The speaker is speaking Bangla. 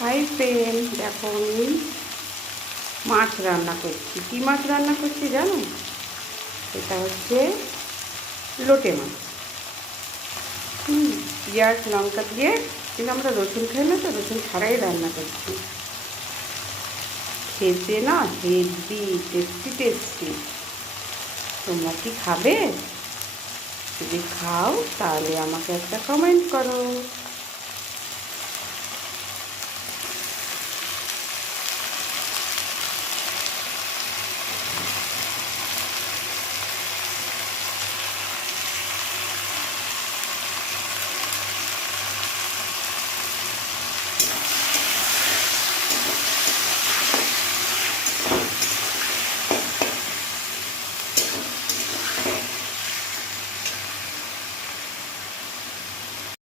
হাই ফ্রেন্ড, দেখো আমি মাছ রান্না করছি। কী মাছ রান্না করছি জানো? এটা হচ্ছে লোটে মাছ। পেঁয়াজ লঙ্কা দিয়ে, কিন্তু আমরা রসুন খাই না, তো রসুন ছাড়াই রান্না করছি। খেতে না হেভি টেস্টি টেস্টি। তোমরা কি খাবে? যদি খাও তাহলে আমাকে একটা কমেন্ট করো।